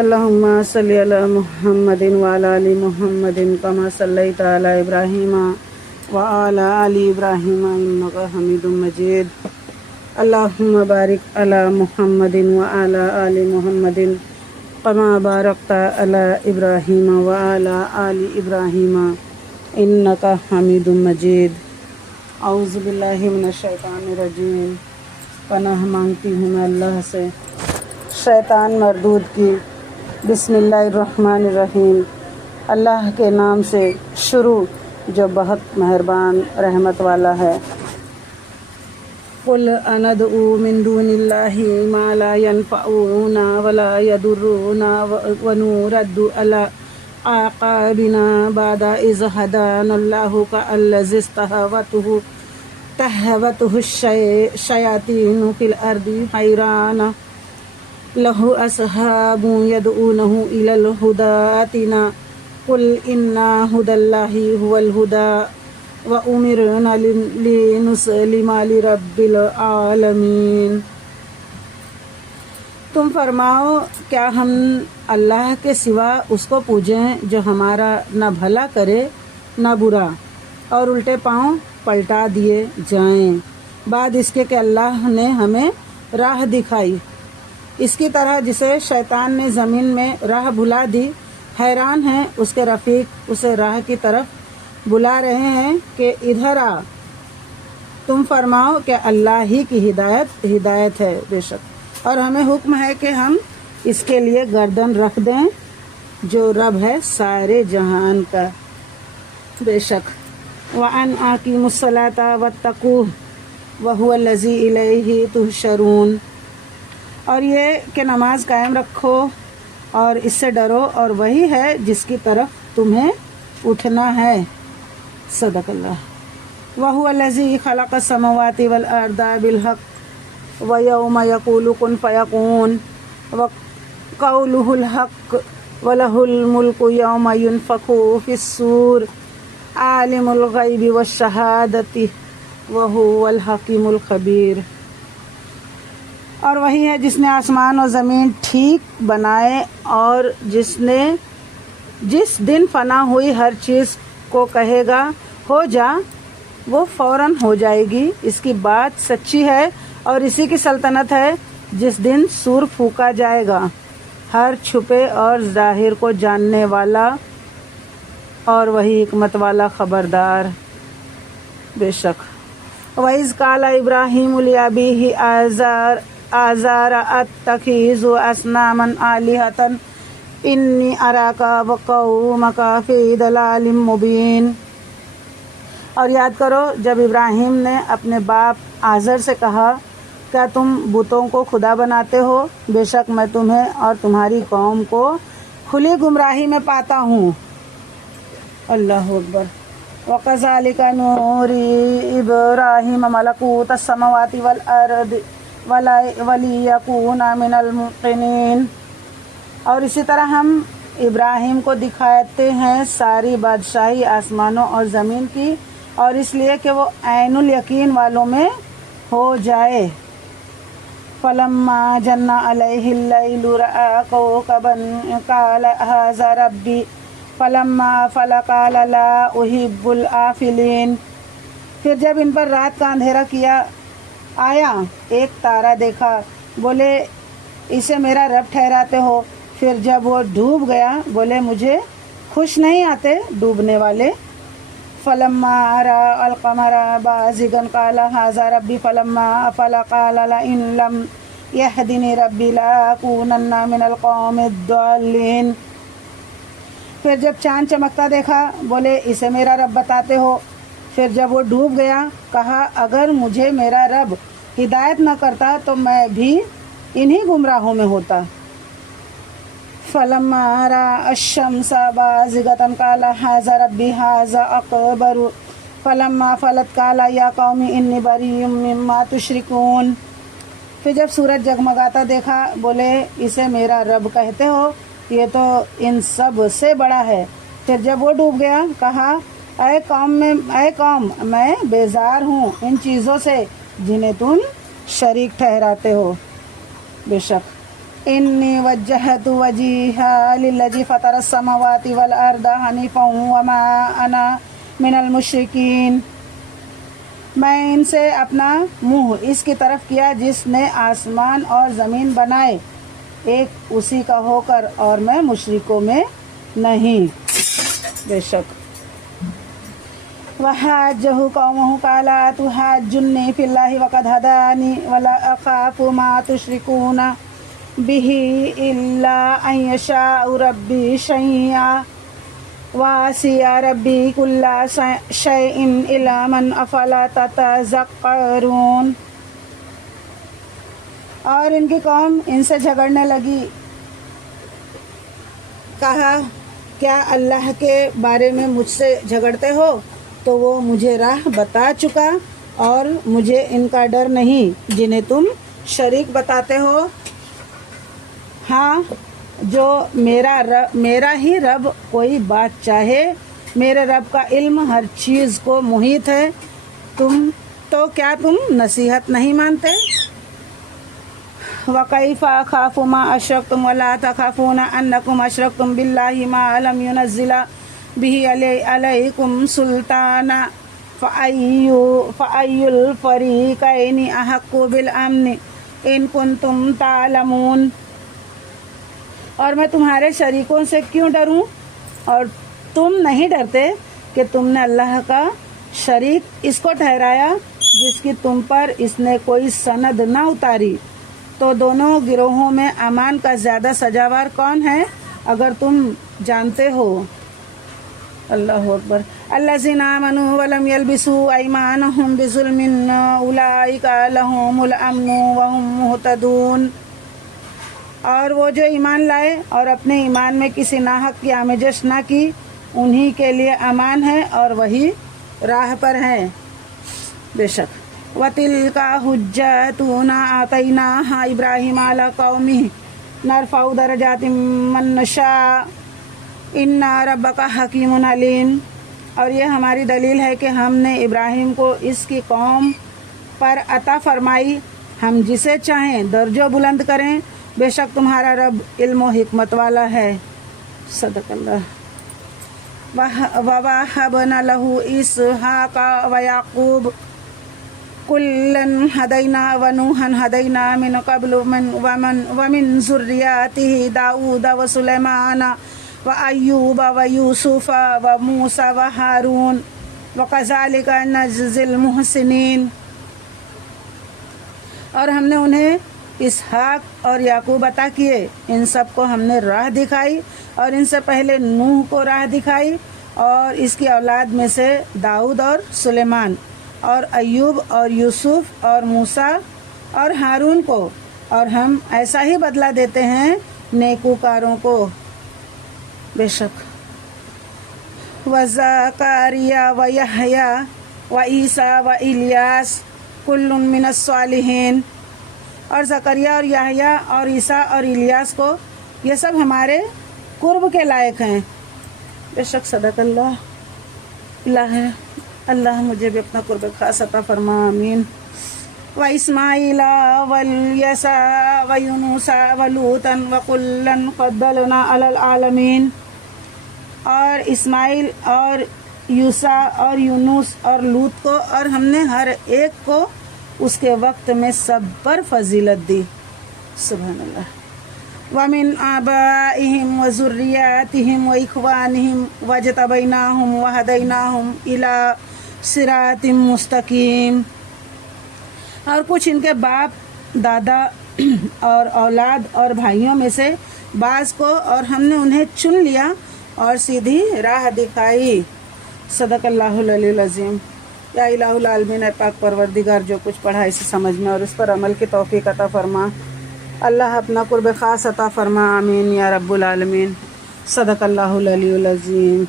اللہم صلی علی محمد وعلی آل محمد کما صلیت علی ابراہیم وعلی آل ابراہیم انک حمید مجید۔ اللہم بارک علی محمد وعلی آل محمد کما بارکت علی ابراہیم وعلی آل ابراہیم انک حمید مجید۔ اعوذ باللہ من الشیطان الرجیم۔ پناہ مانگتی ہوں میں اللہ سے شیطان مردود کی۔ بسم اللہ الرحمن الرحیم، اللہ کے نام سے شروع جو بہت مہربان رحمت والا ہے۔ قل اندعو من دون اللہ ما لا ينفعنا ولا يضرنا ونرد على اعقابنا بعد اذ هدانا الله كالذي تهوته الشياطين في الارض حيران له اصحاب يدعونه الى الهدى ائتنا قل ان هدى الله هو الهدى وامرنا لنسلم لرب العالمین۔ تم فرماؤ کیا ہم اللہ کے سوا اس کو پوجیں جو ہمارا نہ بھلا کرے نہ برا، اور الٹے پاؤں پلٹا دیے جائیں بعد اس کے کہ اللہ نے ہمیں راہ دکھائی، اس کی طرح جسے شیطان نے زمین میں راہ بھلا دی۔ حیران ہیں اس کے رفیق اسے راہ کی طرف بلا رہے ہیں کہ ادھر آ۔ تم فرماؤ کہ اللہ ہی کی ہدایت ہے بے شک، اور ہمیں حکم ہے کہ ہم اس کے لیے گردن رکھ دیں جو رب ہے سارے جہان کا بے شک۔ وَأَنْ أَقِيمُوا الصَّلَاةَ وَاتَّقُوهُ وَهُوَ الَّذِي إِلَيْهِ تُحْشَرُونَ، اور یہ کہ نماز قائم رکھو اور اس سے ڈرو اور وہی ہے جس کی طرف تمہیں اٹھنا ہے۔ صدق اللہ۔ وَهُوَ الَّذِي خَلَقَ السَّمَاوَاتِ وَالْأَرْضَ بِالْحَقِّ وَيَوْمَ يَقُولُ كُن فَيَكُونُ وَقَوْلُهُ الْحَقُّ وَلَهُ الْمُلْكُ يَوْمَ يُنفَخُ فِي الصُّورِ عَالِمُ الْغَيْبِ وَالشَّهَادَةِ وَهُوَ الْحَكِيمُ الْخَبِيرُ۔ اور وہی ہے جس نے آسمان اور زمین ٹھیک بنائے، اور جس دن فنا ہوئی ہر چیز کو کہے گا ہو جا، وہ فوراً ہو جائے گی۔ اس کی بات سچی ہے اور اسی کی سلطنت ہے جس دن سور پھونکا جائے گا، ہر چھپے اور ظاہر کو جاننے والا اور وہی حکمت والا خبردار بے شک۔ وَإِذْ قَالَ إِبْرَاهِيمُ لِأَبِيهِ آزَارَ أَتَّخِذُ أَصْنَامًا آلِهَةً إِنِّي أَرَاكَ وَقَوْمَكَ فِي ضَلَالٍ مُبِينٍ۔ اور یاد کرو جب ابراہیم نے اپنے باپ آزر سے کہا کیا تم بتوں کو خدا بناتے ہو، بے شک میں تمہیں اور تمہاری قوم کو کھلی گمراہی میں پاتا ہوں۔ اللہ اکبر۔ وَكَذَلِكَ نُورِي إِبْرَاهِيمَ مَلَكُوتَ السَّمَاوَاتِ وَالْأَرْضِ وَلِيَكُونَ مِنَ الْمُوقِنِينَ، اور اسی طرح ہم ابراہیم کو دکھاتے ہیں ساری بادشاہی آسمانوں اور زمین کی، اور اس لیے کہ وہ عین الیقین والوں میں ہو جائے۔ فَلَمَّا جَنَّ عَلَيْهِ اللَّيْلُ رَأَىٰ كَوْكَبًا قَالَ هَٰذَا رَبِّي فَلَمَّا أَفَلَ قَالَ لَا أُحِبُّ الْآفِلِينَ۔ پھر جب ان پر رات کا اندھیرا کیا آیا، ایک تارا دیکھا، بولے اسے میرا رب ٹھہراتے ہو؟ پھر جب وہ ڈوب گیا بولے مجھے خوش نہیں آتے ڈوبنے والے۔ فَلَمَّا رَأَى الْقَمَرَ بَازِغًا قَالَ هَٰذَا رَبِّي فَلَمَّا أَفَلَ قَالَ لَئِن لَّمْ يَهْدِنِي رَبِّي لَأَكُونَنَّ مِنَ الْقَوْمِ الضَّالِّينَ۔ پھر جب چاند چمکتا دیکھا بولے اسے میرا رب بتاتے ہو؟ پھر جب وہ ڈوب گیا کہا اگر مجھے میرا رب ہدایت نہ کرتا تو میں بھی انہی گمراہوں میں ہوتا۔ فَلَمَّا رَأَى الشَّمْسَ بَازِغَةً قَالَ هَٰذَا رَبِّي هَٰذَا أَكْبَرُ فَلَمَّا أَفَلَتْ قَالَ يَا قَوْمِ إِنِّي بَرِيءٌ مِّمَّا تُشْرِكُونَ۔ پھر جب سورج جگمگاتا دیکھا بولے اسے میرا رب کہتے ہو؟ یہ تو ان سب سے بڑا ہے۔ پھر جب وہ ڈوب گیا کہا اے قوم میں بیزار ہوں ان چیزوں سے جنہیں تم شریک ٹھہراتے ہو۔ بے شک انی وجہت وجیہا للذی فطر السماوات والارض حنیفا وما انا من المشرکین، میں ان سے اپنا منہ اس کی طرف کیا جس نے آسمان اور زمین بنائے ایک اسی کا ہو کر، اور میں مشرکوں میں نہیں۔ بے شک وحاجہ قومہ قال اتحاجونی فی اللہ وقد ہدانی ولا اخاف ما تشرکون بہ الا ان یشاء ربی شیئا وسع ربی کل شیء علما افلا تتذکرون۔ اور ان کی قوم ان سے جھگڑنے لگی، کہا کیا اللہ کے بارے میں مجھ سے جھگڑتے ہو؟ تو وہ مجھے راہ بتا چکا اور مجھے ان کا ڈر نہیں جنہیں تم شریک بتاتے ہو۔ ہاں، جو میرا ہی رب کوئی بات چاہے، میرے رب کا علم ہر چیز کو محیط ہے، تو کیا تم نصیحت نہیں مانتے؟ وَكَيْفَ أَخَافُ مَا أَشْرَكْتُمْ وَلَا تَخَافُونَ أَنَّكُمْ أَشْرَكْتُمْ بِاللَّهِ مَا لَمْ يُنَزِّلَ بِهِ عَلَيْكُمْ سُلْطَانًا فَأَيُّ الْفَرِيقَيْنِ أَحَقُّ بِالْأَمْنِ إِن كُنتُمْ تَعْلَمُونَ۔ اور میں تمہارے شریکوں سے کیوں ڈروں؟ اور تم نہیں ڈرتے کہ تم نے اللہ کا شریک اس کو ٹھہرایا جس کی تم پر اس نے کوئی سند نہ اتاری۔ تو دونوں گروہوں میں امان کا زیادہ سزاوار کون ہے اگر تم جانتے ہو؟ اللہ اکبر۔ الذین آمنوا ولم یلبسوا ایمانہم بظلم اولئک لہم الامن وہم مہتدون۔ اور وہ جو ایمان لائے اور اپنے ایمان میں کسی ناحق کی آمیزش نہ کی، انہی کے لیے امان ہے اور وہی راہ پر ہیں۔ بے شک وَتِلْكَ حُجَّتُنَا آتَيْنَاهَا إِبْرَاهِيمَ عَلَىٰ قَوْمِهِ نَرْفَعُ دَرَجَاتٍ مَّن نَّشَاءُ إِنَّ رَبَّكَ حَكِيمٌ عَلِيمٌ۔ اور یہ ہماری دلیل ہے کہ ہم نے ابراہیم کو اس کی قوم پر عطا فرمائی، ہم جسے چاہیں درجہ بلند کریں، بے شک تمہارا رب علم و حکمت والا ہے۔ صدق اللہ۔ وَوَهَبْنَا لَهُ إِسْحَاقَ وَيَعْقُوبَ كُلًّا هَدَيْنَا وَنُوحًا هَدَيْنَا مِن قَبْلُ وَمِن ذُرِّيَّتِهِ دَاوُودَ وَسُلَيْمَانَ وَأَيُّوبَ وَيُوسُفَ وَمُوسَىٰ وَهَارُونَ وَكَذَٰلِكَ نَجْزِي الْمُحْسِنِينَ۔ اور ہم نے انہیں اسحاق اور یعقوب عطا کیے، ان سب کو ہم نے راہ دکھائی، اور ان سے پہلے نوح کو راہ دکھائی، اور اس کی اولاد میں سے داؤد اور سلیمان اور ایوب اور یوسف اور موسیٰ اور ہارون کو، اور ہم ایسا ہی بدلہ دیتے ہیں نیکوکاروں کو۔ بے شک وزکریا ویحییٰ وعیسیٰ والیاس کل من الصالحین۔ اور زکریا اور یحییٰ اور عیسیٰ اور الیاس کو، یہ سب ہمارے قرب کے لائق ہیں۔ بے شک صدق اللہ۔ اللہ مجھے بھی اپنا قرب خاص عطا فرما، آمین۔ وَإِسْمَاعِيلَ وَالْيَسَعَ وَيُونُسَ وَلُوطًا وَكُلًّا فَضَّلْنَا عَلَى الْعَالَمِينَ۔ اور اسماعیل اور یوسع اور یونس اور لوط کو، اور ہم نے ہر ایک کو اس کے وقت میں سب پر فضیلت دی۔ سبحان اللہ۔ وَمِنْ آبَائِهِمْ وَذُرِّيَّاتِهِمْ وَإِخْوَانِهِمْ وَاجْتَبَيْنَاهُمْ وَهَدَيْنَاهُمْ إِلَىٰ صِرَاطٍ مُّسْتَقِيمٍ۔ اور کچھ ان کے باپ، دادا اور اولاد اور بھائیوں میں سے بعض کو، اور ہم نے انہیں چن لیا اور سیدھی راہ دکھائی۔ صدق اللہ العلی العظیم۔ یا الہ العالمین، اے پاک پروردگار، جو کچھ پڑھا اسے سمجھ میں اور اس پر عمل کی توفیق عطا فرما۔ اللہ اپنا قرب خاص عطا فرما، آمین یا رب العالمین۔ صدق اللہ العلی العظیم۔